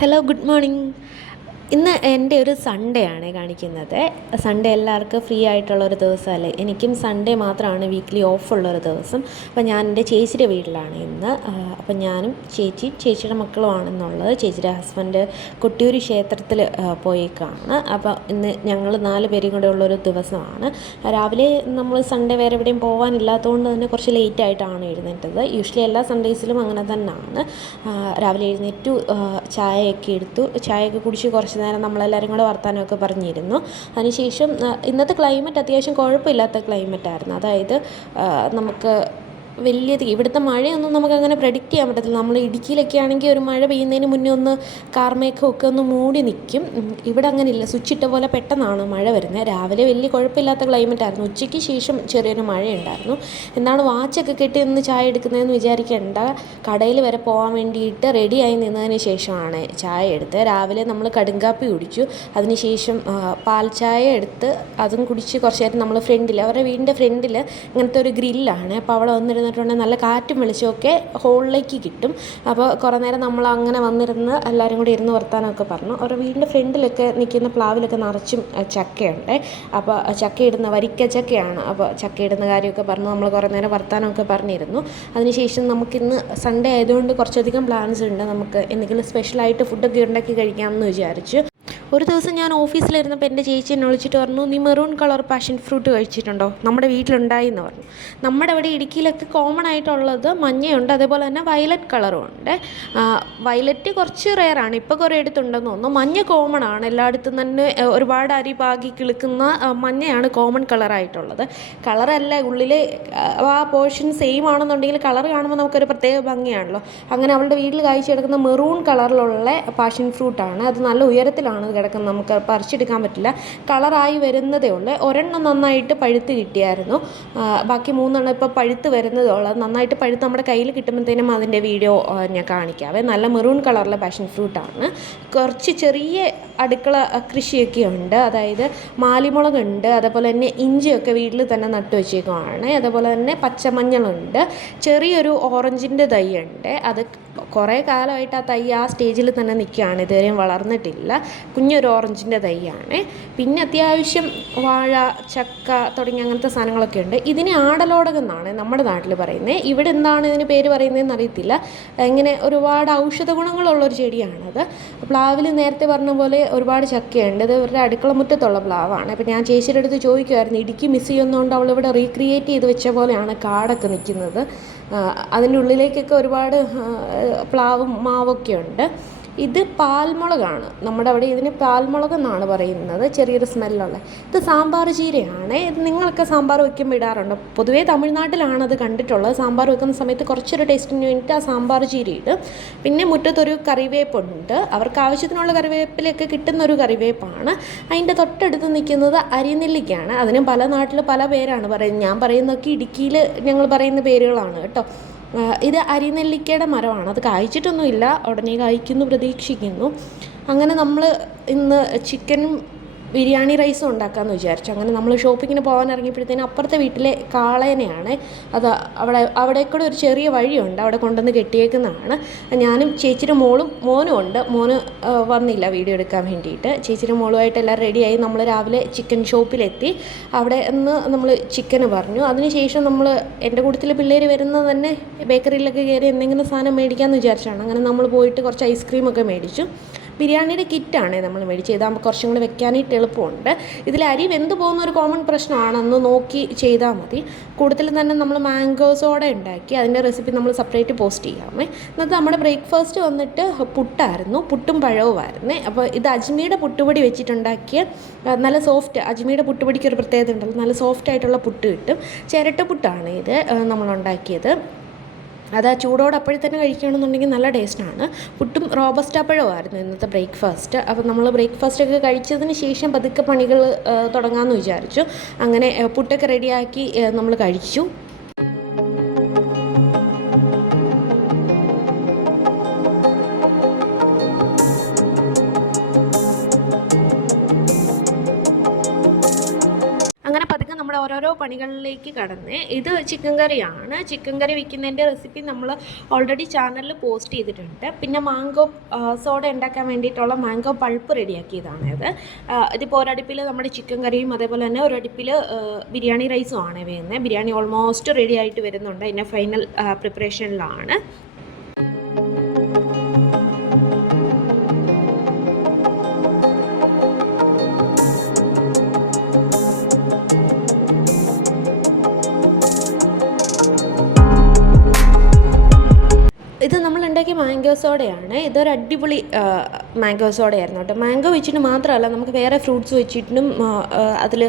Hello, good morning. ഇന്ന് എൻ്റെ ഒരു സൺഡേ ആണ് കാണിക്കുന്നത്. സൺഡേ എല്ലാവർക്കും ഫ്രീ ആയിട്ടുള്ളൊരു ദിവസമല്ലേ. എനിക്കും സൺഡേ മാത്രമാണ് വീക്ക്ലി ഓഫുള്ളൊരു ദിവസം. അപ്പോൾ ഞാൻ എൻ്റെ ചേച്ചിയുടെ വീട്ടിലാണ് ഇന്ന്. അപ്പം ഞാനും ചേച്ചിയുടെ മക്കളുമാണെന്നുള്ളത്. ചേച്ചിയുടെ ഹസ്ബൻഡ് കൊട്ടിയൂർ ക്ഷേത്രത്തിൽ പോയേക്കാണ്. അപ്പോൾ ഇന്ന് ഞങ്ങൾ 4 പേരും കൂടെ ഉള്ളൊരു ദിവസമാണ്. രാവിലെ നമ്മൾ സൺഡേ വേറെ എവിടെയും പോകാനില്ലാത്തതുകൊണ്ട് തന്നെ കുറച്ച് ലേറ്റായിട്ടാണ് എഴുന്നേറ്റത്. യൂഷ്വലി എല്ലാ സൺഡേസിലും അങ്ങനെ തന്നെയാണ്. രാവിലെ എഴുന്നേറ്റു, ചായയൊക്കെ എടുത്തു. ചായയൊക്കെ കുടിച്ച് കുറച്ച് നേരം നമ്മളെല്ലാവരും കൂടെ വർത്താനമൊക്കെ പറഞ്ഞിരുന്നു. അതിനുശേഷം ഇന്നത്തെ ക്ലൈമറ്റ് അത്യാവശ്യം കുഴപ്പമില്ലാത്ത ക്ലൈമറ്റായിരുന്നു. അതായത് നമുക്ക് ഇവിടുത്തെ മഴയൊന്നും നമുക്കങ്ങനെ പ്രെഡിക്റ്റ് ചെയ്യാൻ പറ്റത്തില്ല. നമ്മൾ ഇടുക്കിയിലൊക്കെ ആണെങ്കിൽ ഒരു മഴ പെയ്യുന്നതിന് മുന്നേ ഒന്ന് കാർമേഘമൊക്കെ ഒന്ന് മൂടി നിൽക്കും. ഇവിടെ അങ്ങനെയില്ല, സ്വിച്ചിട്ട പോലെ പെട്ടെന്നാണ് മഴ വരുന്നത്. രാവിലെ വലിയ കുഴപ്പമില്ലാത്ത ക്ലൈമറ്റായിരുന്നു. ഉച്ചയ്ക്ക് ശേഷം ചെറിയൊരു മഴയുണ്ടായിരുന്നു. എന്താണ് വാച്ചൊക്കെ കെട്ടി നിന്ന് ചായ എടുക്കുന്നതെന്ന് വിചാരിക്കേണ്ട. കടയിൽ വരെ പോകാൻ വേണ്ടിയിട്ട് റെഡിയായി നിന്നതിന് ശേഷമാണ് ചായ എടുത്തത്. രാവിലെ നമ്മൾ കടുങ്കാപ്പി കുടിച്ചു. അതിനുശേഷം പാൽ ചായ എടുത്ത് അതും കുടിച്ച് കുറച്ച് നേരം നമ്മൾ അവരുടെ വീടിൻ്റെ ഫ്രണ്ടിൽ ഇങ്ങനത്തെ ഒരു ഗ്രില്ലാണ്. അപ്പോൾ അവിടെ വന്നിരുന്നിട്ടുണ്ടെങ്കിൽ നല്ല കാറ്റും വെളിച്ചമൊക്കെ ഹോളിലേക്ക് കിട്ടും. അപ്പോൾ കുറേ നേരം നമ്മൾ അങ്ങനെ വന്നിരുന്ന് എല്ലാവരും കൂടി ഇരുന്ന് വർത്താനമൊക്കെ പറഞ്ഞു. അവരുടെ വീടിൻ്റെ ഫ്രണ്ടിലൊക്കെ നിൽക്കുന്ന പ്ലാവിലൊക്കെ നിറച്ചും ചക്കയുണ്ട്. അപ്പോൾ ചക്കയിടുന്ന വരിക്ക ചക്കയാണ്. അപ്പോൾ ചക്കയിടുന്ന കാര്യമൊക്കെ പറഞ്ഞു നമ്മൾ കുറേ നേരം വർത്താനമൊക്കെ പറഞ്ഞിരുന്നു. അതിനുശേഷം നമുക്കിന്ന് സൺഡേ ആയതുകൊണ്ട് കുറച്ചധികം പ്ലാൻസ് ഉണ്ട്. നമുക്ക് എന്തെങ്കിലും സ്പെഷ്യലായിട്ട് ഫുഡൊക്കെ ഉണ്ടാക്കി കഴിക്കാമെന്ന് വിചാരിച്ചു. ഒരു ദിവസം ഞാൻ ഓഫീസിലിരുന്നപ്പോൾ എൻ്റെ ചേച്ചി എന്നെ വിളിച്ചിട്ട് പറഞ്ഞു, നീ മെറൂൺ കളർ പാഷൻ ഫ്രൂട്ട് കഴിച്ചിട്ടുണ്ടോ? നമ്മുടെ വീട്ടിലുണ്ടായി എന്ന് പറഞ്ഞു. നമ്മുടെ അവിടെ ഇടുക്കിയിലൊക്കെ കോമൺ ആയിട്ടുള്ളത് മഞ്ഞയുണ്ട്, അതേപോലെ തന്നെ വയലറ്റ് കളറും ഉണ്ട്. വയലറ്റ് കുറച്ച് റെയറാണ്, ഇപ്പോൾ കുറേ എടുത്തുണ്ടെന്ന് തോന്നുന്നു. മഞ്ഞ കോമൺ ആണ്, എല്ലായിടത്തും തന്നെ ഒരുപാട് അരി പാകി കിളുക്കുന്ന മഞ്ഞയാണ് കോമൺ കളറായിട്ടുള്ളത്. കളറല്ല, ഉള്ളിൽ ആ പോർഷൻ സെയിം ആണെന്നുണ്ടെങ്കിൽ കളർ കാണുമ്പോൾ നമുക്കൊരു പ്രത്യേക ഭംഗിയാണല്ലോ. അങ്ങനെ അവളുടെ വീട്ടിൽ കാഴ്ചയെടുക്കുന്ന മെറൂൺ കളറിലുള്ള പാഷൻ ഫ്രൂട്ടാണ്. അത് നല്ല ഉയരത്തിലാണ് കിടക്കുന്നത്, നമുക്ക് പറിച്ചെടുക്കാൻ പറ്റില്ല. കളറായി വരുന്നതേ ഉള്ളൂ. ഒരെണ്ണം നന്നായിട്ട് പഴുത്ത് കിട്ടിയായിരുന്നു, ബാക്കി 3 ഇപ്പോൾ പഴുത്ത് വരുന്നതേ ഉള്ളൂ. അത് നന്നായിട്ട് പഴുത്ത് നമ്മുടെ കയ്യിൽ കിട്ടുമ്പോഴത്തേനും അതിൻ്റെ വീഡിയോ ഞാൻ കാണിക്കാവേ. നല്ല മെറൂൺ കളറിലെ പാഷൻ ഫ്രൂട്ടാണ്. കുറച്ച് ചെറിയ അടുക്കള കൃഷിയൊക്കെ ഉണ്ട്. അതായത് മാലിമുളകുണ്ട്, അതേപോലെ തന്നെ ഇഞ്ചിയൊക്കെ വീട്ടിൽ തന്നെ നട്ടു വെച്ചേക്കുവാണ്. അതേപോലെ തന്നെ പച്ചമഞ്ഞളുണ്ട്, ചെറിയൊരു ഓറഞ്ചിൻ്റെ തൈയുണ്ട്. അത് കുറേ കാലമായിട്ട് ആ തൈ ആ സ്റ്റേജിൽ തന്നെ നിൽക്കുകയാണ്, ഇതുവരെയും വളർന്നിട്ടില്ല. കുഞ്ഞൊരു ഓറഞ്ചിൻ്റെ തൈയാണ്. പിന്നെ അത്യാവശ്യം വാഴ, ചക്ക തുടങ്ങിയ അങ്ങനത്തെ സാധനങ്ങളൊക്കെ ഉണ്ട്. ഇതിന് ആടലോടകം എന്നാണ് നമ്മുടെ നാട്ടിൽ പറയുന്നത്. ഇവിടെ എന്താണ് ഇതിന് പേര് പറയുന്നതെന്ന് അറിയത്തില്ല. ഇങ്ങനെ ഒരുപാട് ഔഷധ ഗുണങ്ങളുള്ളൊരു ചെടിയാണത്. പ്ലാവിൽ നേരത്തെ പറഞ്ഞ പോലെ ഒരുപാട് ചക്കയുണ്ട്. ഇത് ഇവരുടെ അടുക്കള മുറ്റത്തുള്ള പ്ലാവാണ്. അപ്പോൾ ഞാൻ ചേച്ചിയുടെ അടുത്ത് ചോദിക്കുമായിരുന്നു, ഇടുക്കി മിസ് ചെയ്യുന്നതുകൊണ്ട് അവളിവിടെ റീക്രിയേറ്റ് ചെയ്ത് വെച്ച പോലെയാണ് കാടൊക്കെ നിൽക്കുന്നത്. അതിൻ്റെ ഉള്ളിലേക്കൊക്കെ ഒരുപാട് പ്ലാവും മാവൊക്കെ ഉണ്ട്. ഇത് പാൽമുളകാണ്, നമ്മുടെ അവിടെ ഇതിന് പാൽമുളക് എന്നാണ് പറയുന്നത്, ചെറിയൊരു സ്മെല്ലുള്ള. ഇത് സാമ്പാർ ചീരയാണ്. ഇത് നിങ്ങളൊക്കെ സാമ്പാർ വയ്ക്കുമ്പോൾ ഇടാറുണ്ടോ? പൊതുവേ തമിഴ്നാട്ടിലാണ് അത് കണ്ടിട്ടുള്ളത്. സാമ്പാർ വെക്കുന്ന സമയത്ത് കുറച്ചൊരു ടേസ്റ്റിന് വേണ്ടിയിട്ട് ആ സാമ്പാർ ചീര ഇടും. പിന്നെ മുറ്റത്തൊരു കറിവേപ്പുണ്ട്. അവർക്ക് ആവശ്യത്തിനുള്ള കറിവേപ്പിലൊക്കെ കിട്ടുന്നൊരു കറിവേപ്പാണ്. അതിൻ്റെ തൊട്ടടുത്ത് നിൽക്കുന്നത് അരിനെല്ലിക്കയാണ്. അതിനും പല നാട്ടിൽ പല പേരാണ് പറയുന്നത്. ഞാൻ പറയുന്നതൊക്കെ ഇടുക്കിയിൽ ഞങ്ങൾ പറയുന്ന പേരുകളാണ് കേട്ടോ. ഇത് അരിനെല്ലിക്കയുടെ മരമാണ്. അത് കായ്ച്ചിട്ടൊന്നുമില്ല, ഉടനെ കായ്ക്കുന്നു പ്രതീക്ഷിക്കുന്നു. അങ്ങനെ നമ്മൾ ഇന്ന് ചിക്കനും ബിരിയാണി റൈസും ഉണ്ടാക്കാമെന്ന് വിചാരിച്ചു. അങ്ങനെ നമ്മൾ ഷോപ്പിങ്ങിന് പോകാൻ ഇറങ്ങിയപ്പോഴത്തേനും അപ്പുറത്തെ വീട്ടിലെ കാളേനെയാണ്. അത് അവിടേക്കൂടെ ഒരു ചെറിയ വഴിയുണ്ട്, അവിടെ കൊണ്ടുവന്ന് കെട്ടിയേക്കുന്നതാണ്. ഞാനും ചേച്ചിയുടെ മോനും ഉണ്ട്. മോന് വന്നില്ല വീഡിയോ എടുക്കാൻ വേണ്ടിയിട്ട്. ചേച്ചിയുടെ മോളുമായിട്ട് എല്ലാം റെഡിയായി നമ്മൾ രാവിലെ ചിക്കൻ ഷോപ്പിലെത്തി. അവിടെ നിന്ന് നമ്മൾ ചിക്കന് പറഞ്ഞു. അതിനുശേഷം നമ്മൾ എൻ്റെ കൂട്ടത്തിൽ പിള്ളേർ വരുന്നത് തന്നെ ബേക്കറിയിലൊക്കെ കയറി എന്തെങ്കിലും സാധനം മേടിക്കാമെന്ന് വിചാരിച്ചാണ്. അങ്ങനെ നമ്മൾ പോയിട്ട് കുറച്ച് ഐസ്ക്രീമൊക്കെ മേടിച്ചു. ബിരിയാണിയുടെ കിറ്റാണ് നമ്മൾ മേടിച്ചത്. ഇതാകുമ്പോൾ കുറച്ചും കൂടി വെക്കാനായിട്ട് എളുപ്പമുണ്ട്. ഇതിൽ അരി വെന്ത് പോകുന്ന ഒരു കോമൺ പ്രശ്നമാണെന്ന് നോക്കി ചെയ്താൽ മതി. കൂടുതൽ തന്നെ നമ്മൾ മാംഗോ സോഡ ഉണ്ടാക്കി, അതിൻ്റെ റെസിപ്പി നമ്മൾ സെപ്പറേറ്റ് പോസ്റ്റ് ചെയ്യാമേ. ഇന്നത്തെ നമ്മുടെ ബ്രേക്ക്ഫാസ്റ്റ് വന്നിട്ട് പുട്ടായിരുന്നു, പുട്ടും പഴവുമായിരുന്നു. അപ്പോൾ ഇത് അജ്മിയുടെ പുട്ടുപൊടി വെച്ചിട്ടുണ്ടാക്കിയ നല്ല സോഫ്റ്റ്, അജ്മിയുടെ പുട്ടുപൊടിക്ക് ഒരു പ്രത്യേകത ഉണ്ടല്ലോ, നല്ല സോഫ്റ്റ് ആയിട്ടുള്ള പുട്ട് കിട്ടും. ചിരട്ട പുട്ടാണ് ഇത് നമ്മളുണ്ടാക്കിയത്. അത് ആ ചൂടോടെ അപ്പോഴും തന്നെ കഴിക്കുകയാണെന്നുണ്ടെങ്കിൽ നല്ല ടേസ്റ്റാണ്. പുട്ടും റോബസ്റ്റ പഴമായിരുന്നു ഇന്നത്തെ ബ്രേക്ക്ഫാസ്റ്റ്. അപ്പോൾ നമ്മൾ ബ്രേക്ക്ഫാസ്റ്റൊക്കെ കഴിച്ചതിന് ശേഷം പതുക്കെ പണികൾ തുടങ്ങാമെന്ന് വിചാരിച്ചു. അങ്ങനെ പുട്ടൊക്കെ റെഡിയാക്കി നമ്മൾ കഴിച്ചു. അങ്ങനെ പതുക്കെ നമ്മുടെ ഓരോരോ പണികളിലേക്ക് കടന്ന്. ഇത് ചിക്കൻ കറിയാണ്. ചിക്കൻ കറി വയ്ക്കുന്നതിൻ്റെ റെസിപ്പി നമ്മൾ ഓൾറെഡി ചാനലിൽ പോസ്റ്റ് ചെയ്തിട്ടുണ്ട്. പിന്നെ മാംഗോ സോഡ ഉണ്ടാക്കാൻ വേണ്ടിയിട്ടുള്ള മാംഗോ പൾപ്പ് റെഡിയാക്കിയതാണ് ഇത്. ഇതിപ്പോൾ ഒരടുപ്പിൽ നമ്മുടെ ചിക്കൻ കറിയും അതേപോലെ തന്നെ ഒരടുപ്പിൽ ബിരിയാണി റൈസും ആണ് വേകുന്നത്. ബിരിയാണി ഓൾമോസ്റ്റ് റെഡി ആയിട്ട് വരുന്നുണ്ട്. അതിൻ്റെ ഫൈനൽ പ്രിപ്പറേഷനിലാണ്. ഇത് നമ്മൾ ഉണ്ടാക്കിയ മാംഗോ സോഡയാണ്. ഇതൊരു അടിപൊളി മാംഗോ സോഡയായിരുന്നു കേട്ടോ. മാംഗോ വെച്ചിട്ട് മാത്രമല്ല, നമുക്ക് വേറെ ഫ്രൂട്ട്സ് വെച്ചിട്ടും അതിൽ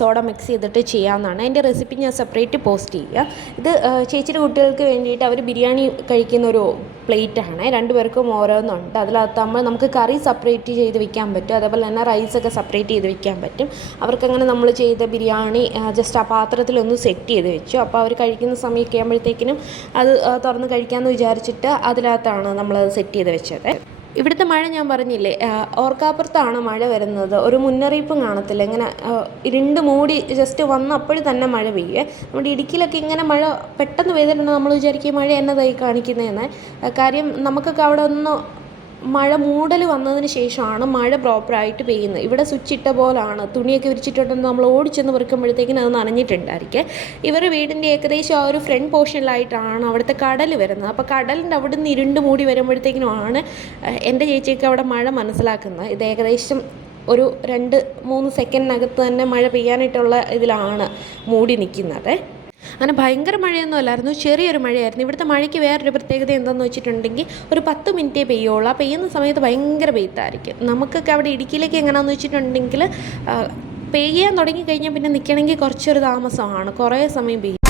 സോഡ മിക്സ് ചെയ്തിട്ട് ചെയ്യാവുന്നതാണ്. അതിൻ്റെ റെസിപ്പി ഞാൻ സെപ്പറേറ്റ് പോസ്റ്റ് ചെയ്യുക. ഇത് ചേച്ചിയുടെ കുട്ടികൾക്ക് വേണ്ടിയിട്ട് അവർ ബിരിയാണി കഴിക്കുന്ന ഒരു പ്ലേറ്റാണ്. 2 പേർക്കും ഓരോന്നുണ്ട്. അതിനകത്താകുമ്പോൾ നമുക്ക് കറി സെപ്പറേറ്റ് ചെയ്ത് വെക്കാൻ പറ്റും, അതേപോലെ തന്നെ റൈസൊക്കെ സെപ്പറേറ്റ് ചെയ്ത് വെക്കാൻ പറ്റും. അവർക്കങ്ങനെ നമ്മൾ ചെയ്ത ബിരിയാണി ജസ്റ്റ് ആ പാത്രത്തിലൊന്ന് സെറ്റ് ചെയ്ത് വെച്ചു. അപ്പോൾ അവർ കഴിക്കുന്ന സമയമൊക്കെ ആകുമ്പോഴത്തേക്കിനും അത് തുറന്ന് കഴിക്കാമെന്ന് വിചാരിച്ചിട്ട് അതിനകത്താണ് നമ്മൾ സെറ്റ് ചെയ്ത് വെച്ചത്. ഇവിടുത്തെ മഴ ഞാൻ പറഞ്ഞില്ലേ, ഓർക്കാപ്പുറത്താണ് മഴ വരുന്നത്. ഒരു മുന്നറിയിപ്പും കാണത്തില്ല. ഇങ്ങനെ ഇരുണ്ട് മൂടി ജസ്റ്റ് വന്നപ്പോഴും തന്നെ മഴ പെയ്യുക. നമ്മുടെ ഇടുക്കിയിലൊക്കെ ഇങ്ങനെ മഴ പെട്ടെന്ന് പെയ്തിട്ടുണ്ട്. നമ്മൾ വിചാരിക്കും മഴ എന്നതായി കാണിക്കുന്നതെന്ന്. കാര്യം നമുക്കൊക്കെ അവിടെ ഒന്ന് മഴ മൂടൽ വന്നതിന് ശേഷമാണ് മഴ പ്രോപ്പറായിട്ട് പെയ്യുന്നത്. ഇവിടെ സ്വിച്ച് ഇട്ട പോലാണ്. തുണിയൊക്കെ വിരിച്ചിട്ടുണ്ടെന്ന് നമ്മൾ ഓടിച്ചെന്ന് വെക്കുമ്പോഴത്തേക്കിനും അത് നനഞ്ഞിട്ടുണ്ടായിരിക്കും. ഇവരുടെ വീടിൻ്റെ ഏകദേശം ആ ഒരു ഫ്രണ്ട് പോർഷനിലായിട്ടാണ് അവിടുത്തെ കടൽ വരുന്നത്. അപ്പോൾ കടലിൻ്റെ അവിടെ നിന്ന് ഇരുണ്ട് മൂടി വരുമ്പോഴത്തേക്കിനുമാണ് എൻ്റെ ചേച്ചിയൊക്കെ അവിടെ മഴ മനസ്സിലാക്കുന്നത്. ഇത് ഏകദേശം ഒരു 2-3 സെക്കൻഡിനകത്ത് തന്നെ മഴ പെയ്യാനായിട്ടുള്ള ഇതിലാണ് മൂടി നിൽക്കുന്നത്. അങ്ങനെ ഭയങ്കര മഴയൊന്നും അല്ലായിരുന്നു, ചെറിയൊരു മഴയായിരുന്നു. ഇവിടുത്തെ മഴയ്ക്ക് വേറൊരു പ്രത്യേകത എന്താണെന്ന് വെച്ചിട്ടുണ്ടെങ്കിൽ ഒരു 10 മിനിറ്റേ പെയ്യുള്ളൂ. ആ പെയ്യുന്ന സമയത്ത് ഭയങ്കര പെയ്ത്തായിരിക്കും. നമുക്കൊക്കെ അവിടെ ഇടുക്കിയിലേക്ക് എങ്ങനെയാണെന്ന് വെച്ചിട്ടുണ്ടെങ്കിൽ പെയ്യാൻ തുടങ്ങിക്കഴിഞ്ഞാൽ പിന്നെ നിൽക്കണമെങ്കിൽ കുറച്ചൊരു താമസമാണ്, കുറേ സമയം പെയ്യും.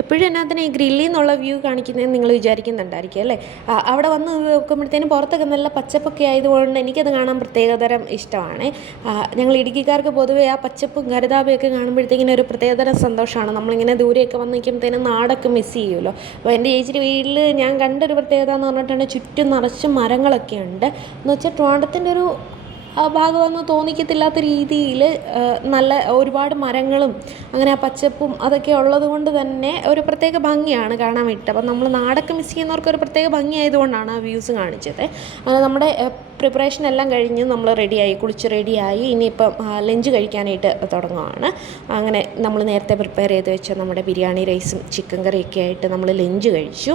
എപ്പോഴും എന്നാത്തിന് ഈ ഗ്രില്ലിൽ നിന്നുള്ള വ്യൂ കാണിക്കുന്നതെന്ന് നിങ്ങൾ വിചാരിക്കുന്നുണ്ടായിരിക്കും അല്ലേ. അവിടെ വന്ന് നോക്കുമ്പോഴത്തേനും പുറത്തൊക്കെ നല്ല പച്ചപ്പൊക്കെ ആയതുകൊണ്ട് എനിക്കത് കാണാൻ പ്രത്യേകതരം ഇഷ്ടമാണ്. ഞങ്ങൾ ഇടുക്കിക്കാർക്ക് പൊതുവേ ആ പച്ചപ്പും ഹരിതാപയൊക്കെ കാണുമ്പോഴത്തേക്കിനും ഒരു പ്രത്യേകതരം സന്തോഷമാണ്. നമ്മളിങ്ങനെ ദൂരെയൊക്കെ വന്ന് നിൽക്കുമ്പോഴത്തേനും നാടൊക്കെ മിസ് ചെയ്യുമല്ലോ. അപ്പോൾ എൻ്റെ ചേച്ചിയുടെ വീട്ടിൽ ഞാൻ കണ്ടൊരു പ്രത്യേകത എന്ന് പറഞ്ഞിട്ടുണ്ടെങ്കിൽ ചുറ്റും നിറച്ചും മരങ്ങളൊക്കെ ഉണ്ട്. എന്ന് വെച്ചാൽ ട്രിവാൻഡ്രത്തിൻ്റെ ഒരു ഭാഗമൊന്നും തോന്നിക്കത്തില്ലാത്ത രീതിയിൽ നല്ല ഒരുപാട് മരങ്ങളും അങ്ങനെ ആ പച്ചപ്പും അതൊക്കെ ഉള്ളത് കൊണ്ട് തന്നെ ഒരു പ്രത്യേക ഭംഗിയാണ് കാണാൻ വേണ്ടിയിട്ട്. അപ്പം നമ്മൾ നാടൊക്കെ മിസ് ചെയ്യുന്നവർക്ക് ഒരു പ്രത്യേക ഭംഗി ആയതുകൊണ്ടാണ് ആ വ്യൂസ് കാണിച്ചത്. അങ്ങനെ നമ്മുടെ പ്രിപ്പറേഷൻ എല്ലാം കഴിഞ്ഞ് നമ്മൾ റെഡിയായി, കുളിച്ച് റെഡിയായി. ഇനിയിപ്പം ലഞ്ച് കഴിക്കാനായിട്ട് തുടങ്ങുകയാണ്. അങ്ങനെ നമ്മൾ നേരത്തെ പ്രിപ്പയർ ചെയ്ത് വെച്ച നമ്മുടെ ബിരിയാണി റൈസും ചിക്കൻ കറിയൊക്കെ ആയിട്ട് നമ്മൾ ലഞ്ച് കഴിച്ചു.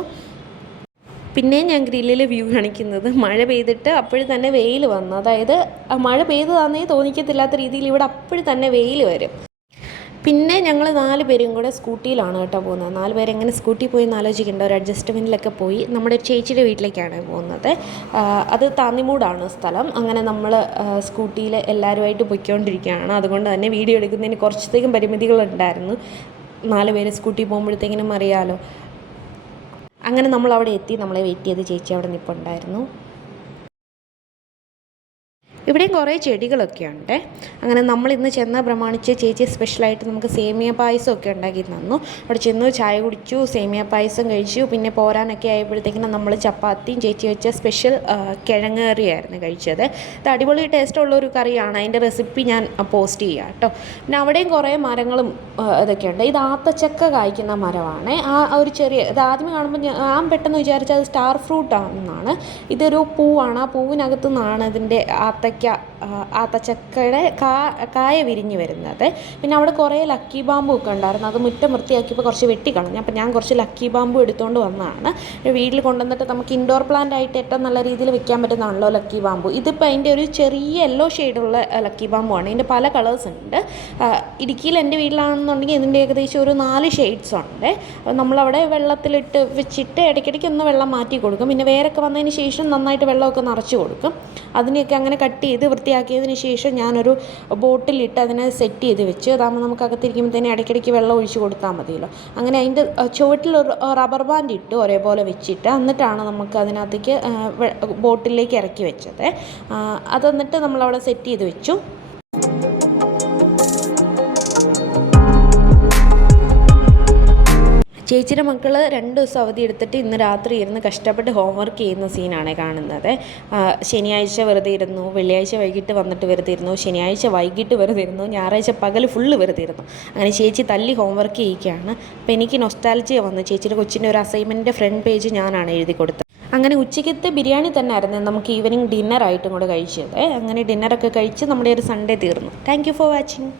പിന്നെ ഞാൻ ഗ്രില്ലിൽ വ്യൂ കാണിക്കുന്നത് മഴ പെയ്തിട്ട് അപ്പോഴും തന്നെ വെയിൽ വന്നു. അതായത് മഴ പെയ്തതാണെന്നേ തോന്നിക്കത്തില്ലാത്ത രീതിയിൽ ഇവിടെ അപ്പോഴും തന്നെ വെയിൽ വരും. പിന്നെ ഞങ്ങൾ 4 പേരും കൂടെ സ്കൂട്ടിയിലാണ് കേട്ടോ പോകുന്നത്. 4 പേരെങ്ങനെ സ്കൂട്ടി പോയി എന്ന് ആലോചിക്കേണ്ട. ഒരു അഡ്ജസ്റ്റ്മെൻറ്റിലൊക്കെ പോയി നമ്മുടെ ചേച്ചിയുടെ വീട്ടിലേക്കാണ് പോകുന്നത്. അത് താന്നിമൂടാണ് സ്ഥലം. അങ്ങനെ നമ്മൾ സ്കൂട്ടിയിൽ എല്ലാവരുമായിട്ട് പൊയ്ക്കൊണ്ടിരിക്കുകയാണ്. അതുകൊണ്ട് തന്നെ വീഡിയോ എടുക്കുന്നതിന് കുറച്ചധികം പരിമിതികളുണ്ടായിരുന്നു. 4 പേര് സ്കൂട്ടി പോകുമ്പോഴത്തേക്കിനും അറിയാമല്ലോ. അങ്ങനെ നമ്മൾ അവിടെ എത്തി. നമ്മളെ വെയിറ്റ് ചെയ്ത് ചേച്ചി അവിടെ നിൽപ്പുണ്ടായിരുന്നു. ഇവിടെയും കുറേ ചെടികളൊക്കെ ഉണ്ട്. അങ്ങനെ നമ്മളിന്ന് ചെന്ന പ്രമാണിച്ച് ചേച്ചി സ്പെഷ്യലായിട്ട് നമുക്ക് സേമിയ പായസമൊക്കെ ഉണ്ടാക്കി തന്നു. അവിടെ ചെന്നു ചായ കുടിച്ചു, സേമിയ പായസം കഴിച്ചു. പിന്നെ പോരാനൊക്കെ ആയപ്പോഴത്തേക്കിനും നമ്മൾ ചപ്പാത്തിയും ചേച്ചി വെച്ച സ്പെഷ്യൽ കിഴങ്ങ് കറിയായിരുന്നു കഴിച്ചത്. ഇത് അടിപൊളി ടേസ്റ്റുള്ളൊരു കറിയാണ്. അതിൻ്റെ റെസിപ്പി ഞാൻ പോസ്റ്റ് ചെയ്യാം കേട്ടോ. പിന്നെ അവിടെയും കുറേ മരങ്ങളും ഇതൊക്കെ ഉണ്ട്. ഇത് ആത്തച്ചക്ക കായ്ക്കുന്ന മരമാണ്. ആ ഒരു ചെറിയ ഇത് ആദ്യമേ കാണുമ്പോൾ ഞാൻ പെട്ടെന്ന് വിചാരിച്ചത് അത് സ്റ്റാർ ഫ്രൂട്ടാണെന്നാണ്. ഇതൊരു പൂവാണ്. ആ പൂവിനകത്തു നിന്നാണ് ഇതിൻ്റെ ആത്തച്ചക്കയുടെ കായ വിരിഞ്ഞ് വരുന്നത്. പിന്നെ അവിടെ കുറേ ലക്കി ബാമ്പും ഒക്കെ ഉണ്ടായിരുന്നു. അത് മുറ്റം വൃത്തിയാക്കിയപ്പോൾ കുറച്ച് വെട്ടിക്കളഞ്ഞു. അപ്പോൾ ഞാൻ കുറച്ച് ലക്കി ബാമ്പു എടുത്തുകൊണ്ട് വന്നതാണ്. വീട്ടിൽ കൊണ്ടുവന്നിട്ട് നമുക്ക് ഇൻഡോർ പ്ലാന്റ് ആയിട്ട് ഏറ്റവും നല്ല രീതിയിൽ വെക്കാൻ പറ്റുന്നതാണല്ലോ ലക്കി ബാമ്പു. ഇതിപ്പോൾ അതിൻ്റെ ഒരു ചെറിയ യെല്ലോ ഷെയ്ഡുള്ള ലക്കി ബാമ്പുമാണ്. ഇതിൻ്റെ പല കളേഴ്സ് ഉണ്ട്. ഇടുക്കിയിൽ എൻ്റെ വീട്ടിലാണെന്നുണ്ടെങ്കിൽ ഇതിൻ്റെ ഏകദേശം ഒരു 4 ഷെയ്ഡ്സ് ഉണ്ട്. നമ്മളവിടെ വെള്ളത്തിലിട്ട് വെച്ചിട്ട് ഇടയ്ക്കിടയ്ക്ക് ഒന്ന് വെള്ളം മാറ്റി കൊടുക്കും. പിന്നെ വേരൊക്കെ വന്നതിന് ശേഷം നന്നായിട്ട് വെള്ളമൊക്കെ നിറച്ച് കൊടുക്കും. അതിനെയൊക്കെ അങ്ങനെ കട്ട് ചെയ്ത് വൃത്തിയാക്കിയതിന് ശേഷം ഞാനൊരു ബോട്ടിലിട്ട് അതിനെ സെറ്റ് ചെയ്ത് വെച്ച്. അതാകുമ്പോൾ നമുക്ക് അകത്തിരിക്കുമ്പോഴത്തേനും ഇടയ്ക്കിടയ്ക്ക് വെള്ളം ഒഴിച്ച് കൊടുത്താൽ മതിയല്ലോ. അങ്ങനെ അതിൻ്റെ ചുവട്ടിൽ ഒരു റബ്ബർ ബാൻഡ് ഇട്ട് ഒരേപോലെ വെച്ചിട്ട് എന്നിട്ടാണ് നമുക്ക് അതിനകത്തേക്ക് ബോട്ടിലേക്ക് ഇറക്കി വെച്ചത്. അത് എന്നിട്ട് നമ്മളവിടെ സെറ്റ് ചെയ്ത് വെച്ചു. ചേച്ചിയുടെ മക്കൾ 2 ദിവസം അവധി എടുത്തിട്ട് ഇന്ന് രാത്രി ഇരുന്ന് കഷ്ടപ്പെട്ട് ഹോംവർക്ക് ചെയ്യുന്ന സീനാണ് കാണുന്നത്. ശനിയാഴ്ച വെറുതെ ഇരുന്നു, വെള്ളിയാഴ്ച വൈകിട്ട് വന്നിട്ട് വെറുതെ ഇരുന്നു, ശനിയാഴ്ച വൈകിട്ട് വെറുതെ ഇരുന്നു, ഞായറാഴ്ച പകൽ ഫുള്ള് വെറുതെ ഇരുന്നു. അങ്ങനെ ചേച്ചി തല്ലി ഹോംവർക്ക് ചെയ്യിക്കുകയാണ്. അപ്പോൾ എനിക്ക് നൊസ്റ്റാൾജിയ വന്നു. ചേച്ചിയുടെ കൊച്ചിൻ്റെ ഒരു അസൈൻമെൻറ്റിൻ്റെ ഫ്രണ്ട് പേജ് ഞാനാണ് എഴുതി കൊടുത്തത്. അങ്ങനെ ഉച്ചയ്ക്കത്തെ ബിരിയാണി തന്നെ ആയിരുന്നു നമുക്ക് ഈവനിങ് ഡിന്നറായിട്ടും കൂടെ കഴിച്ചത്. അങ്ങനെ ഡിന്നറൊക്കെ കഴിച്ച് നമ്മുടെ ഒരു സൺഡേ തീർന്നു. Thank you for watching.